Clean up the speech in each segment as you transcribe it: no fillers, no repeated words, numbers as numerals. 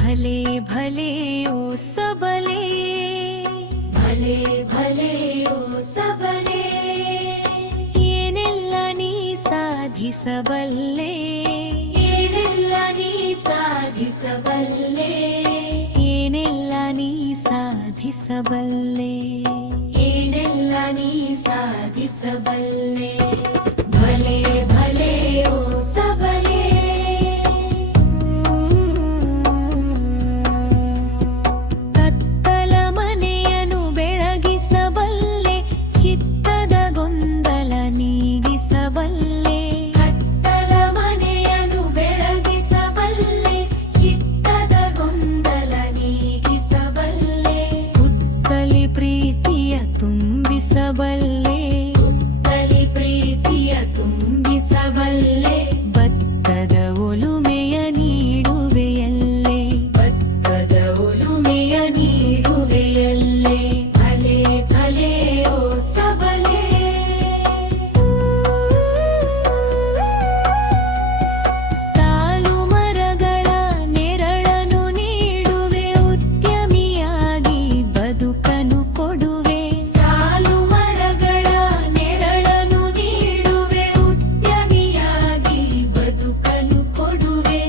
ಭಲೆ ಭಲೆ ಓ ಸಬಲೆ, ಭಲೆ ಭಲೆ ಓ ಸಬಲೆ, ಏನೆಲ್ಲ ನೀ ಸಾಧಿಸಬಲ್ಲೆ, ಏನೆಲ್ಲ ನೀ ಸಾಧಿಸಬಲ್ಲೆ, ಏನೆಲ್ಲ ನೀ ಸಾಧಿಸಬಲ್ಲೆ, ಏನೆಲ್ಲ ನೀ ಸಾಧಿಸಬಲ್ಲೆ. ಭಲೆ ಭಲೆ ಓ ಸಬಲೆ, ಕತ್ತಲ ಮನೆಯನ್ನು ಬೆಳಗಿಸಬಲ್ಲೆ, ಚಿತ್ತದ ಗೊಂದಲ ನೀಗಿಸಬಲ್ಲೆ, ಕತ್ತಲ ಮನೆಯನ್ನು ಬೆಳಗಿಸಬಲ್ಲೆ, ಚಿತ್ತದ ಗೊಂದಲ ನೀಗಿಸಬಲ್ಲೆ, ಹುತ್ತಲಿ ಪ್ರೀತಿಯ ತುಂಬಿಸಬಲ್ಲೆ, ಹುತ್ತಲಿ ಪ್ರೀತಿಯ ತುಂಬಿಸಬಲ್ಲೆ, ಭತ್ತದ ಒಲುಮೆಯ ನೀಡುವೆಯಲ್ಲೇ, ಭತ್ತದ ಒಲುಮೆಯ ನೀಡುವೆಯಲ್ಲೇ. ಭಲೆ ಭಲೆ ಓ ಸಬಲೆ, ಸಾಲು ಮರಗಳ ನೆರಳನ್ನು ನೀಡುವೆ, ಉದ್ಯಮಿಯಾಗಿ ಬದುಕನು ಕೊಡುವೆ, ಸಾಲು ಮರಗಳ ನೆರಳನ್ನು ನೀಡುವೆ, ಉದ್ಯಮಿಯಾಗಿ ಬದುಕಲು ಕೊಡುವೆ,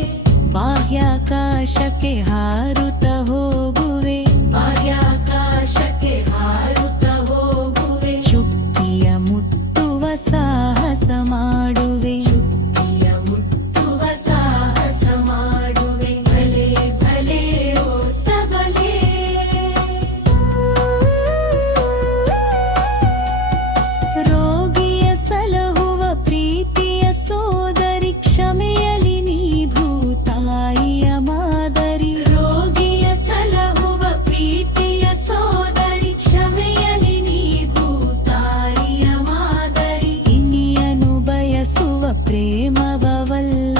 ಬಾಹ್ಯಾಕಾಶಕ್ಕೆ ಹಾರುತ್ತ ಹೋಗುವೆ, ಬಾಹ್ಯಾಕಾಶಕ್ಕೆ ಹಾರುತ್ತ ಹೋಗುವೆ, ಚುಕ್ಕಿಯ ಮುಟ್ಟುವ ಸಾಹಸ ಮಾಡುವೆ, ಚುಕ್ಕಿಯ ಮುಟ್ಟುವ ಸಾಹಸ ಮಾಡುವೆ. ಭಲೆ ಭಲೆ ಓ ಸಬಲೆ, ರೋಗಿಯ ಸಲಹುವ ಪ್ರೀತಿಯ ಸೋದರಿ, ಕ್ಷಮೆಯಲಿ ನೀ ಭೂತಾಯಿಯ ಮಾದರಿ, ರೋಗಿಯ ಸಲಹುವ ಪ್ರೀತಿಯ ಸೋದರಿ, ಕ್ಷಮೆಯಲಿ ನೀ ಭೂತಾಯಿಯ ಮಾದರಿ, ಇನ್ನಿಯನು ಬಯಸುವ ಪ್ರೇಮವಲ್ಲ,